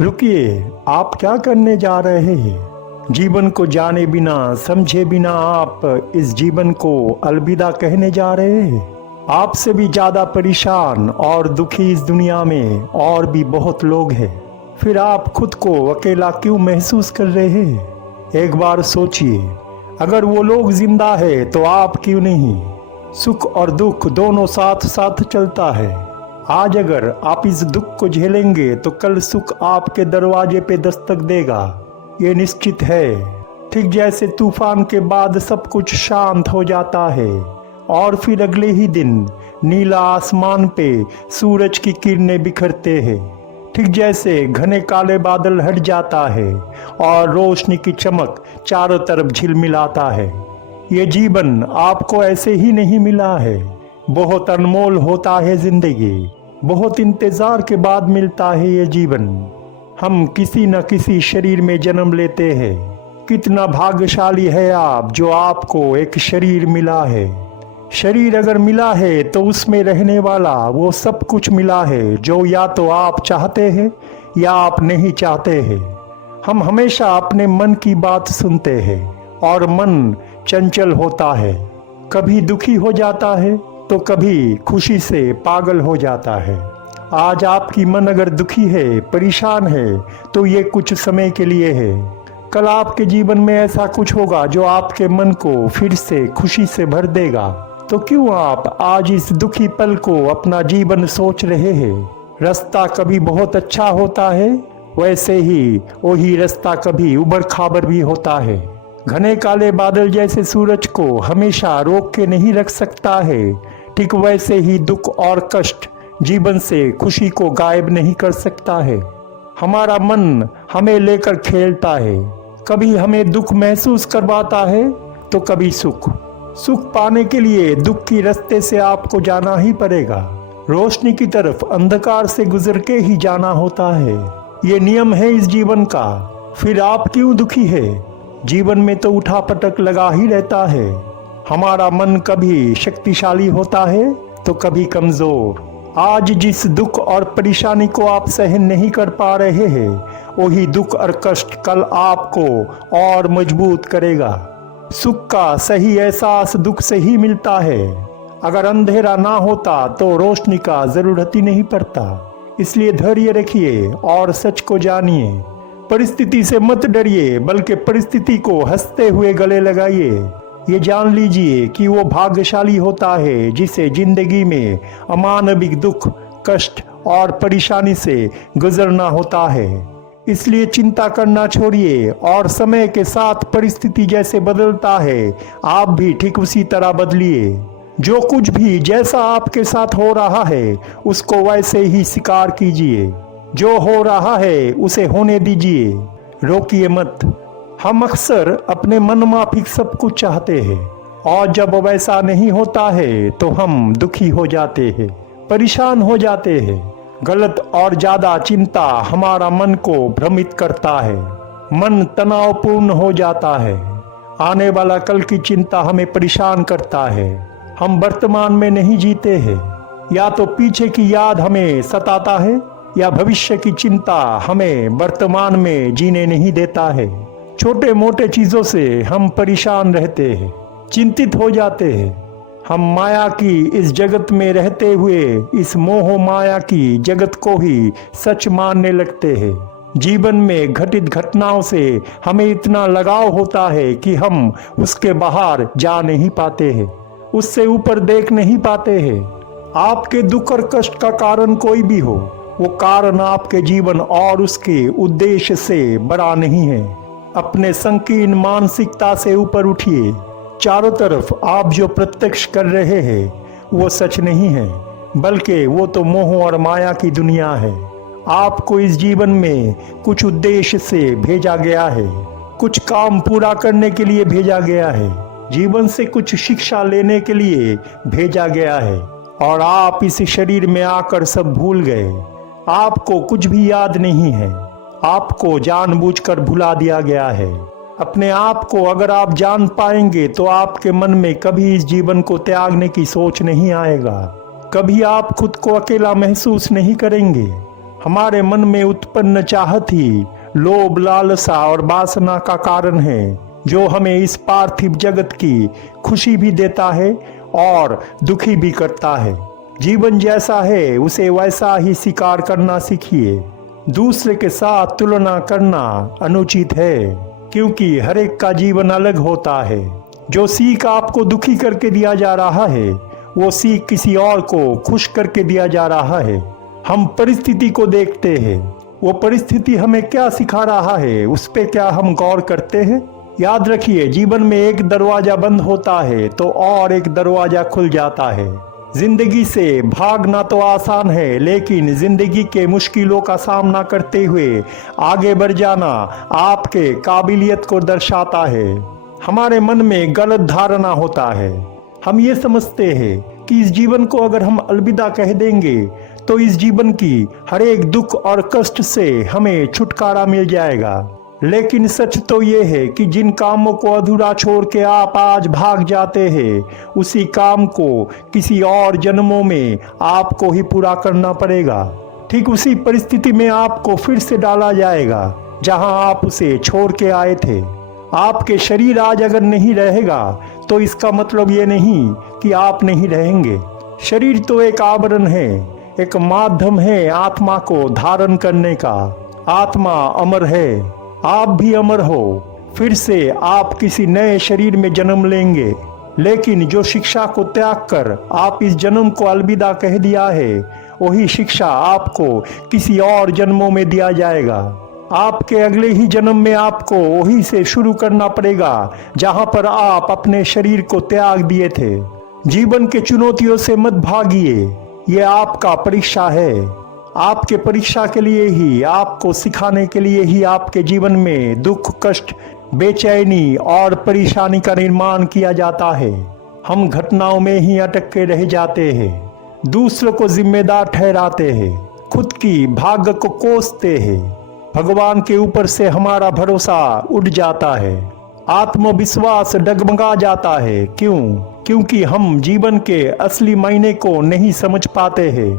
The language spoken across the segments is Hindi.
रुकिए, आप क्या करने जा रहे हैं? जीवन को जाने बिना समझे बिना आप इस जीवन को अलविदा कहने जा रहे हैं। आपसे भी ज्यादा परेशान और दुखी इस दुनिया में और भी बहुत लोग हैं। फिर आप खुद को अकेला क्यों महसूस कर रहे हैं? एक बार सोचिए, अगर वो लोग जिंदा है तो आप क्यों नहीं? सुख और दुख दोनों साथ साथ चलता है। आज अगर आप इस दुख को झेलेंगे तो कल सुख आपके दरवाजे पे दस्तक देगा, ये निश्चित है। ठीक जैसे तूफान के बाद सब कुछ शांत हो जाता है और फिर अगले ही दिन नीला आसमान पे सूरज की किरणें बिखरते हैं। ठीक जैसे घने काले बादल हट जाता है और रोशनी की चमक चारों तरफ झिलमिलाता है। ये जीवन आपको ऐसे ही नहीं मिला है। बहुत अनमोल होता है जिंदगी, बहुत इंतजार के बाद मिलता है ये जीवन। हम किसी न किसी शरीर में जन्म लेते हैं। कितना भाग्यशाली है आप जो आपको एक शरीर मिला है। शरीर अगर मिला है तो उसमें रहने वाला वो सब कुछ मिला है जो या तो आप चाहते हैं या आप नहीं चाहते हैं। हम हमेशा अपने मन की बात सुनते हैं और मन चंचल होता है, कभी दुखी हो जाता है तो कभी खुशी से पागल हो जाता है। आज आपकी मन अगर दुखी है, परेशान है, तो ये कुछ समय के लिए है। कल आपके जीवन में ऐसा कुछ होगा जो आपके मन को फिर से खुशी से भर देगा। तो क्यों आप आज इस दुखी पल को अपना जीवन सोच रहे हैं? रास्ता कभी बहुत अच्छा होता है, वैसे ही वही रास्ता कभी उबड़ खाबड़ भी होता है। घने काले बादल जैसे सूरज को हमेशा रोक के नहीं रख सकता है, ठीक वैसे ही दुख और कष्ट जीवन से खुशी को गायब नहीं कर सकता है। हमारा मन हमें लेकर खेलता है, कभी हमें दुख महसूस करवाता है तो कभी सुख। सुख पाने के लिए दुख की रास्ते से आपको जाना ही पड़ेगा। रोशनी की तरफ अंधकार से गुजर के ही जाना होता है, ये नियम है इस जीवन का। फिर आप क्यों दुखी है? जीवन में तो उठापटक लगा ही रहता है। हमारा मन कभी शक्तिशाली होता है तो कभी कमजोर। आज जिस दुख और परेशानी को आप सहन नहीं कर पा रहे हैं, वही दुख और कष्ट कल आपको और मजबूत करेगा। सुख का सही एहसास दुख से ही मिलता है। अगर अंधेरा ना होता तो रोशनी का जरूरत ही नहीं पड़ता। इसलिए धैर्य रखिए और सच को जानिए। परिस्थिति से मत डरिए, बल्कि परिस्थिति को हंसते हुए गले लगाइए। ये जान लीजिए कि वो भाग्यशाली होता है जिसे जिंदगी में अमानविक दुख, कष्ट और परेशानी से गुजरना होता है। इसलिए चिंता करना छोड़िए और समय के साथ परिस्थिति जैसे बदलता है, आप भी ठीक उसी तरह बदलिए। जो कुछ भी जैसा आपके साथ हो रहा है उसको वैसे ही स्वीकार कीजिए। जो हो रहा है उसे होने दीजिए, रोकिए मत। हम अक्सर अपने मन माफिक सब कुछ चाहते हैं और जब वैसा नहीं होता है तो हम दुखी हो जाते हैं, परेशान हो जाते हैं। गलत और ज्यादा चिंता हमारा मन को भ्रमित करता है, मन तनावपूर्ण हो जाता है। आने वाला कल की चिंता हमें परेशान करता है। हम वर्तमान में नहीं जीते हैं, या तो पीछे की याद हमें सताता है या भविष्य की चिंता हमें वर्तमान में जीने नहीं देता है। छोटे मोटे चीजों से हम परेशान रहते हैं, चिंतित हो जाते हैं। हम माया की इस जगत में रहते हुए इस मोह माया की जगत को ही सच मानने लगते हैं। जीवन में घटित घटनाओं से हमें इतना लगाव होता है कि हम उसके बाहर जा नहीं पाते हैं, उससे ऊपर देख नहीं पाते हैं। आपके दुख और कष्ट का कारण कोई भी हो, वो कारण आपके जीवन और उसके उद्देश्य से बड़ा नहीं है। अपने संकीर्ण मानसिकता से ऊपर उठिए। चारों तरफ आप जो प्रत्यक्ष कर रहे हैं वो सच नहीं है, बल्कि वो तो मोह और माया की दुनिया है। आपको इस जीवन में कुछ उद्देश्य से भेजा गया है, कुछ काम पूरा करने के लिए भेजा गया है, जीवन से कुछ शिक्षा लेने के लिए भेजा गया है। और आप इस शरीर में आकर सब भूल गए। आपको कुछ भी याद नहीं है, आपको जानबूझकर भुला दिया गया है। अपने आप को अगर आप जान पाएंगे तो आपके मन में कभी इस जीवन को त्यागने की सोच नहीं आएगा। कभी आप खुद को अकेला महसूस नहीं करेंगे। हमारे मन में उत्पन्न चाहत ही लोभ, लालसा और वासना का कारण है, जो हमें इस पार्थिव जगत की खुशी भी देता है और दुखी भी करता है। जीवन जैसा है उसे वैसा ही स्वीकार करना सीखिए। दूसरे के साथ तुलना करना अनुचित है, क्योंकि हर एक का जीवन अलग होता है। जो सीख आपको दुखी करके दिया जा रहा है, वो सीख किसी और को खुश करके दिया जा रहा है। हम परिस्थिति को देखते हैं, वो परिस्थिति हमें क्या सिखा रहा है, उस पे क्या हम गौर करते हैं? याद रखिए, जीवन में एक दरवाजा बंद होता है तो और एक दरवाजा खुल जाता है। जिंदगी से भागना तो आसान है, लेकिन जिंदगी के मुश्किलों का सामना करते हुए आगे बढ़ जाना आपके काबिलियत को दर्शाता है। हमारे मन में गलत धारणा होता है। हम ये समझते हैं कि इस जीवन को अगर हम अलविदा कह देंगे तो इस जीवन की हर एक दुख और कष्ट से हमें छुटकारा मिल जाएगा। लेकिन सच तो ये है कि जिन कामों को अधूरा छोड़ के आप आज भाग जाते हैं, उसी काम को किसी और जन्मों में आपको ही पूरा करना पड़ेगा। ठीक उसी परिस्थिति में आपको फिर से डाला जाएगा जहां आप उसे छोड़ के आए थे। आपके शरीर आज अगर नहीं रहेगा तो इसका मतलब ये नहीं कि आप नहीं रहेंगे। शरीर तो एक आवरण है, एक माध्यम है आत्मा को धारण करने का। आत्मा अमर है, आप भी अमर हो। फिर से आप किसी नए शरीर में जन्म लेंगे, लेकिन जो शिक्षा को त्याग कर आप इस जन्म को अलविदा कह दिया है, वही शिक्षा आपको किसी और जन्मों में दिया जाएगा। आपके अगले ही जन्म में आपको वही से शुरू करना पड़ेगा जहां पर आप अपने शरीर को त्याग दिए थे। जीवन के चुनौतियों से मत भागिए, ये आपका परीक्षा है। आपके परीक्षा के लिए ही, आपको सिखाने के लिए ही आपके जीवन में दुख, कष्ट, बेचैनी और परेशानी का निर्माण किया जाता है। हम घटनाओं में ही अटक के रह जाते हैं, दूसरों को जिम्मेदार ठहराते हैं, खुद की भाग्य को कोसते हैं। भगवान के ऊपर से हमारा भरोसा उठ जाता है, आत्मविश्वास डगमगा जाता है। क्यों? क्योंकि हम जीवन के असली मायने को नहीं समझ पाते हैं।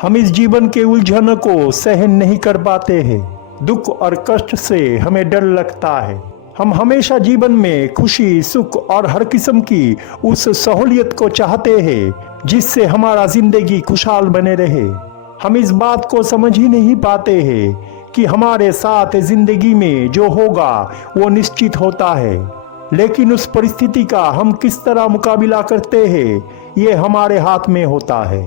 हम इस जीवन के उलझन को सहन नहीं कर पाते हैं। दुख और कष्ट से हमें डर लगता है। हम हमेशा जीवन में खुशी, सुख और हर किस्म की उस सहूलियत को चाहते हैं जिससे हमारा जिंदगी खुशहाल बने रहे। हम इस बात को समझ ही नहीं पाते हैं कि हमारे साथ जिंदगी में जो होगा वो निश्चित होता है, लेकिन उस परिस्थिति का हम किस तरह मुकाबला करते हैं ये हमारे हाथ में होता है।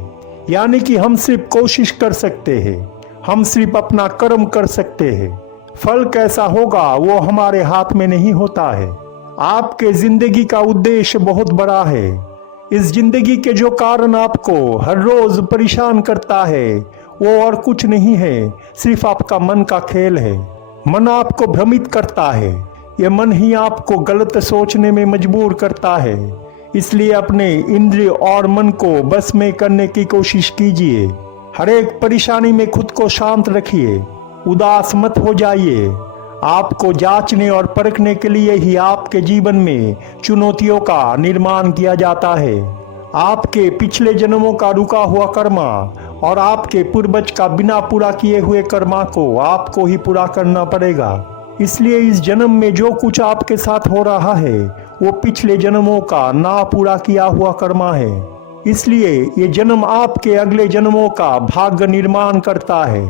यानी कि हम सिर्फ कोशिश कर सकते हैं, हम सिर्फ अपना कर्म कर सकते हैं। फल कैसा होगा वो हमारे हाथ में नहीं होता है। आपके जिंदगी का उद्देश्य बहुत बड़ा है। इस जिंदगी के जो कारण आपको हर रोज परेशान करता है वो और कुछ नहीं है, सिर्फ आपका मन का खेल है। मन आपको भ्रमित करता है, ये मन ही आपको गलत सोचने में मजबूर करता है। इसलिए अपने इंद्रिय और मन को बस में करने की कोशिश कीजिए। हर एक परेशानी में खुद को शांत रखिए, उदास मत हो जाइए। आपको जांचने और परखने के लिए ही आपके जीवन में चुनौतियों का निर्माण किया जाता है। आपके पिछले जन्मों का रुका हुआ कर्मा और आपके पूर्वज का बिना पूरा किए हुए कर्मा को आपको ही पूरा करना पड़ेगा। इसलिए इस जन्म में जो कुछ आपके साथ हो रहा है वो पिछले जन्मों का ना पूरा किया हुआ कर्मा है। इसलिए ये जन्म आपके अगले जन्मों का भाग्य निर्माण करता है।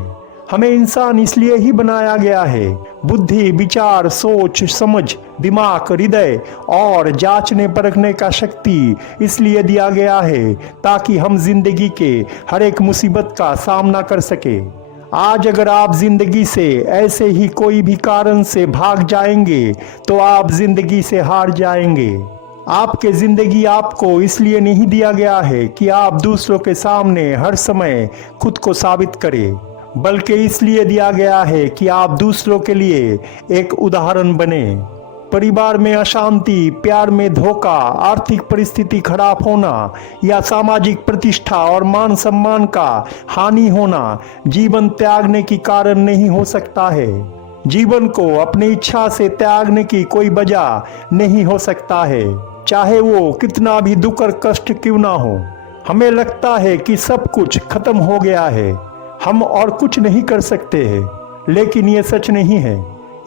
हमें इंसान इसलिए ही बनाया गया है, बुद्धि, विचार, सोच, समझ, दिमाग, हृदय और जांचने परखने का शक्ति इसलिए दिया गया है ताकि हम जिंदगी के हर एक मुसीबत का सामना कर सके। आज अगर आप जिंदगी से ऐसे ही कोई भी कारण से भाग जाएंगे तो आप जिंदगी से हार जाएंगे। आपके जिंदगी आपको इसलिए नहीं दिया गया है कि आप दूसरों के सामने हर समय खुद को साबित करें, बल्कि इसलिए दिया गया है कि आप दूसरों के लिए एक उदाहरण बने। परिवार में अशांति, प्यार में धोखा, आर्थिक परिस्थिति खराब होना या सामाजिक प्रतिष्ठा और मान सम्मान का हानि होना जीवन त्यागने की कारण नहीं हो सकता है। जीवन को अपनी इच्छा से त्यागने की कोई वजह नहीं हो सकता है, चाहे वो कितना भी दुख और कष्ट क्यों ना हो। हमें लगता है कि सब कुछ खत्म हो गया है, हम और कुछ नहीं कर सकते हैं, लेकिन ये सच नहीं है।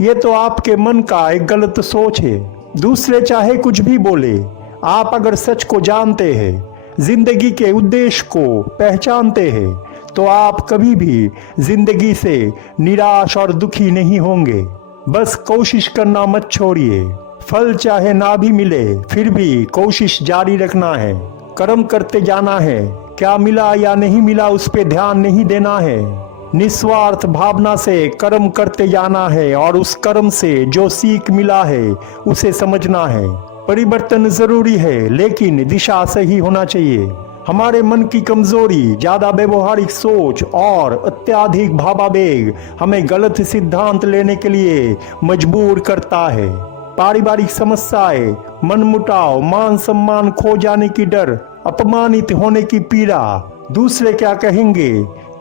ये तो आपके मन का एक गलत सोच है। दूसरे चाहे कुछ भी बोले, आप अगर सच को जानते हैं, जिंदगी के उद्देश्य को पहचानते हैं, तो आप कभी भी जिंदगी से निराश और दुखी नहीं होंगे। बस कोशिश करना मत छोड़िए। फल चाहे ना भी मिले, फिर भी कोशिश जारी रखना है। कर्म करते जाना है। क्या मिला या नहीं मिला उस पे ध्यान नहीं देना है। निस्वार्थ भावना से कर्म करते जाना है और उस कर्म से जो सीख मिला है उसे समझना है। परिवर्तन जरूरी है, लेकिन दिशा सही होना चाहिए। हमारे मन की कमजोरी, ज्यादा व्यवहारिक सोच और अत्याधिक भावावेग हमें गलत सिद्धांत लेने के लिए मजबूर करता है। पारिवारिक समस्याएं, मनमुटाव, मान सम्मान खो जाने की डर, अपमानित होने की पीड़ा, दूसरे क्या कहेंगे,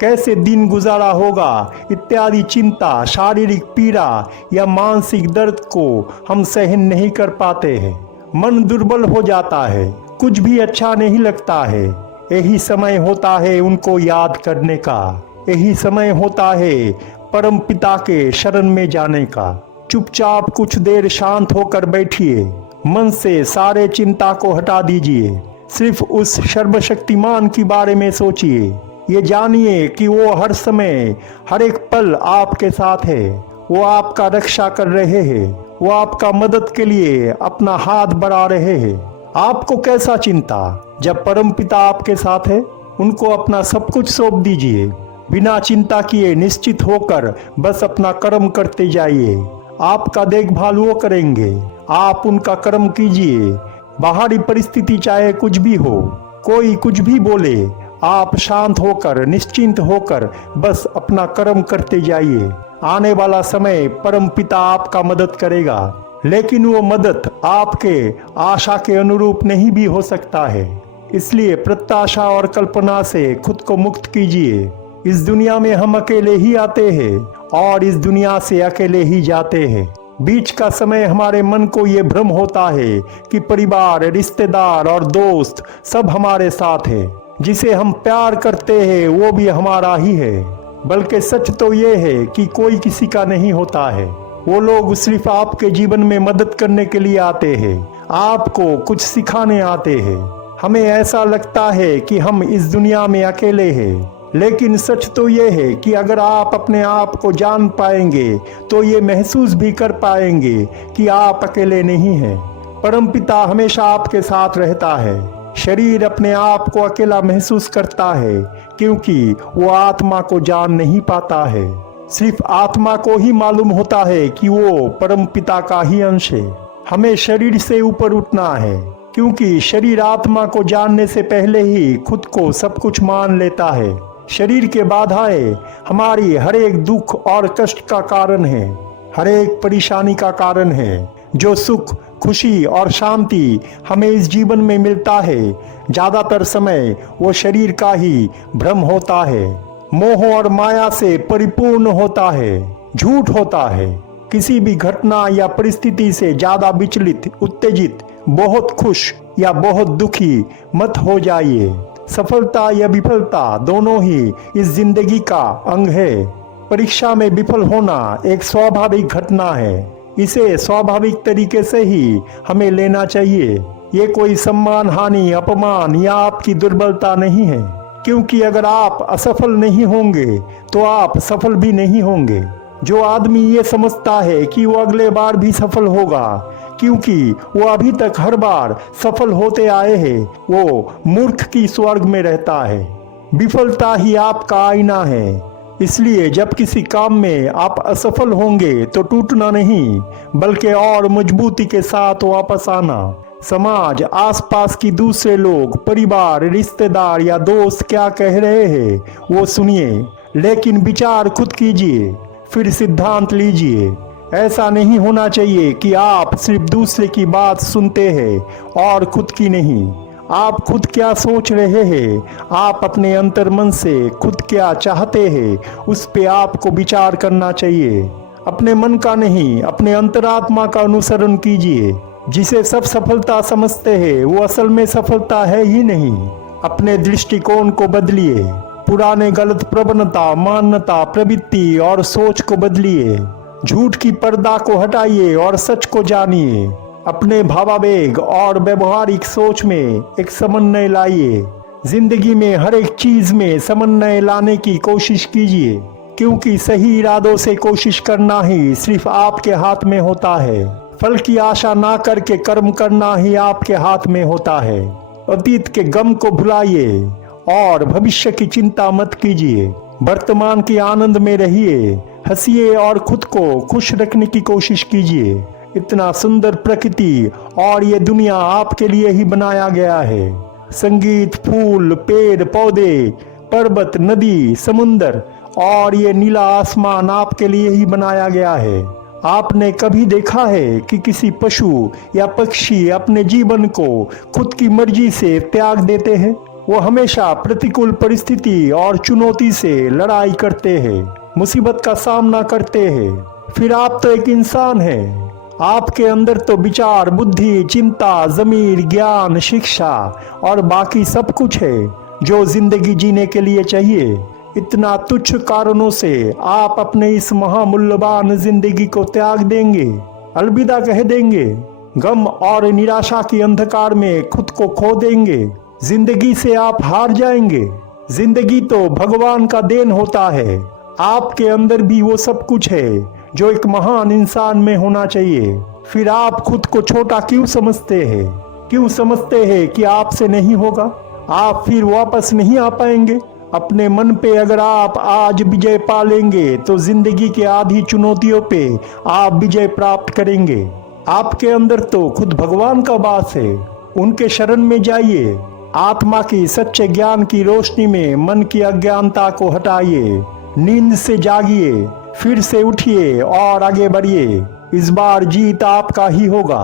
कैसे दिन गुजारा होगा इत्यादि चिंता, शारीरिक पीड़ा या मानसिक दर्द को हम सहन नहीं कर पाते हैं। मन दुर्बल हो जाता है, कुछ भी अच्छा नहीं लगता है। यही समय होता है उनको याद करने का। यही समय होता है परम पिता के शरण में जाने का। चुपचाप कुछ देर शांत होकर बैठिए। मन से सारे चिंता को हटा दीजिए। सिर्फ उस सर्वशक्तिमान के बारे में सोचिए। ये जानिए कि वो हर समय, हर एक पल आपके साथ है। वो आपका रक्षा कर रहे हैं। वो आपका मदद के लिए अपना हाथ बढ़ा रहे हैं। आपको कैसा चिंता, जब परम पिता आपके साथ है। उनको अपना सब कुछ सौंप दीजिए। बिना चिंता किए निश्चित होकर बस अपना कर्म करते जाइए। आपका देखभाल वो करेंगे, आप उनका कर्म कीजिए। बाहरी परिस्थिति चाहे कुछ भी हो, कोई कुछ भी बोले, आप शांत होकर, निश्चिंत होकर बस अपना कर्म करते जाइए। आने वाला समय परम पिता आपका मदद करेगा, लेकिन वो मदद आपके आशा के अनुरूप नहीं भी हो सकता है। इसलिए प्रत्याशा और कल्पना से खुद को मुक्त कीजिए। इस दुनिया में हम अकेले ही आते हैं और इस दुनिया से अकेले ही जाते हैं। बीच का समय हमारे मन को ये भ्रम होता है कि परिवार, रिश्तेदार और दोस्त सब हमारे साथ है। जिसे हम प्यार करते हैं वो भी हमारा ही है। बल्कि सच तो ये है कि कोई किसी का नहीं होता है। वो लोग सिर्फ आपके जीवन में मदद करने के लिए आते हैं, आपको कुछ सिखाने आते हैं। हमें ऐसा लगता है कि हम इस दुनिया में अकेले हैं, लेकिन सच तो ये है कि अगर आप अपने आप को जान पाएंगे तो ये महसूस भी कर पाएंगे कि आप अकेले नहीं हैं। परमपिता हमेशा आपके साथ रहता है। शरीर अपने आप को अकेला महसूस करता है क्योंकि वो आत्मा को जान नहीं पाता है। सिर्फ आत्मा को ही मालूम होता है कि वो परमपिता का ही अंश है। हमें शरीर से ऊपर उठना है, क्योंकि शरीर आत्मा को जानने से पहले ही खुद को सब कुछ मान लेता है। शरीर के बाधाएं हमारी हर एक दुख और कष्ट का कारण है, हर एक परेशानी का कारण है। जो सुख, खुशी और शांति हमें इस जीवन में मिलता है, ज्यादातर समय वो शरीर का ही भ्रम होता है, मोह और माया से परिपूर्ण होता है, झूठ होता है। किसी भी घटना या परिस्थिति से ज्यादा विचलित, उत्तेजित, बहुत खुश या बहुत दुखी मत हो जाइए। सफलता या विफलता दोनों ही इस जिंदगी का अंग है। परीक्षा में विफल होना एक स्वाभाविक घटना है। इसे स्वाभाविक तरीके से ही हमें लेना चाहिए। ये कोई सम्मान हानि, अपमान या आपकी दुर्बलता नहीं है, क्योंकि अगर आप असफल नहीं होंगे तो आप सफल भी नहीं होंगे। जो आदमी ये समझता है कि वो अगले बार भी सफल होगा क्योंकि वो अभी तक हर बार सफल होते आए हैं, वो मूर्ख की स्वर्ग में रहता है। विफलता ही आपका आईना है। इसलिए जब किसी काम में आप असफल होंगे तो टूटना नहीं, बल्कि और मजबूती के साथ वापस आना। समाज, आसपास की दूसरे लोग, परिवार, रिश्तेदार या दोस्त क्या कह रहे हैं वो सुनिए, लेकिन विचार खुद कीजिए, फिर सिद्धांत लीजिए। ऐसा नहीं होना चाहिए कि आप सिर्फ दूसरे की बात सुनते हैं और खुद की नहीं। आप खुद क्या सोच रहे हैं, आप अपने अंतर्मन से खुद क्या चाहते हैं, उस पे आपको विचार करना चाहिए। अपने मन का नहीं, अपने अंतरात्मा का अनुसरण कीजिए। जिसे सब सफलता समझते हैं वो असल में सफलता है ही नहीं। अपने दृष्टिकोण को बदलिए। पुराने गलत प्रवणता, मान्यता, प्रवृत्ति और सोच को बदलिए। झूठ की पर्दा को हटाइए और सच को जानिए। अपने भावावेग और व्यवहारिक सोच में एक समन्वय लाइए। जिंदगी में हर एक चीज में समन्वय लाने की कोशिश कीजिए, क्योंकि सही इरादों से कोशिश करना ही सिर्फ आपके हाथ में होता है। फल की आशा ना करके कर्म करना ही आपके हाथ में होता है। अतीत के गम को भुलाइए और भविष्य की चिंता मत कीजिए। वर्तमान के आनंद में रहिए, हंसिए और खुद को खुश रखने की कोशिश कीजिए। इतना सुंदर प्रकृति और ये दुनिया आपके लिए ही बनाया गया है। संगीत, फूल, पेड़ पौधे, पर्वत, नदी, समुंदर और ये नीला आसमान आपके लिए ही बनाया गया है। आपने कभी देखा है कि किसी पशु या पक्षी अपने जीवन को खुद की मर्जी से त्याग देते हैं? वो हमेशा प्रतिकूल परिस्थिति और चुनौती से लड़ाई करते हैं, मुसीबत का सामना करते हैं। फिर आप तो एक इंसान हैं। आपके अंदर तो विचार, बुद्धि, चिंता, ज़मीर, ज्ञान, शिक्षा और बाकी सब कुछ है जो जिंदगी जीने के लिए चाहिए। इतना तुच्छ कारणों से आप अपने इस महामूल्यवान जिंदगी को त्याग देंगे, अलविदा कह देंगे। गम और निराशा के अंधकार में खुद को खो देंगे। जिंदगी से आप हार जाएंगे। जिंदगी तो भगवान का देन होता है। आपके अंदर भी वो सब कुछ है जो एक महान इंसान में होना चाहिए। फिर आप खुद को छोटा क्यों समझते हैं? क्यों समझते हैं कि आपसे नहीं होगा? आप फिर वापस नहीं आ पाएंगे। अपने मन पे अगर आप आज विजय पा लेंगे तो जिंदगी के आधी चुनौतियों पे आप विजय प्राप्त करेंगे। आपके अंदर तो खुद भगवान का वास है। उनके शरण में जाइए। आत्मा की सच्चे ज्ञान की रोशनी में मन की अज्ञानता को हटाइए। नींद से जागिए, फिर से उठिए और आगे बढ़िए। इस बार जीत आपका ही होगा।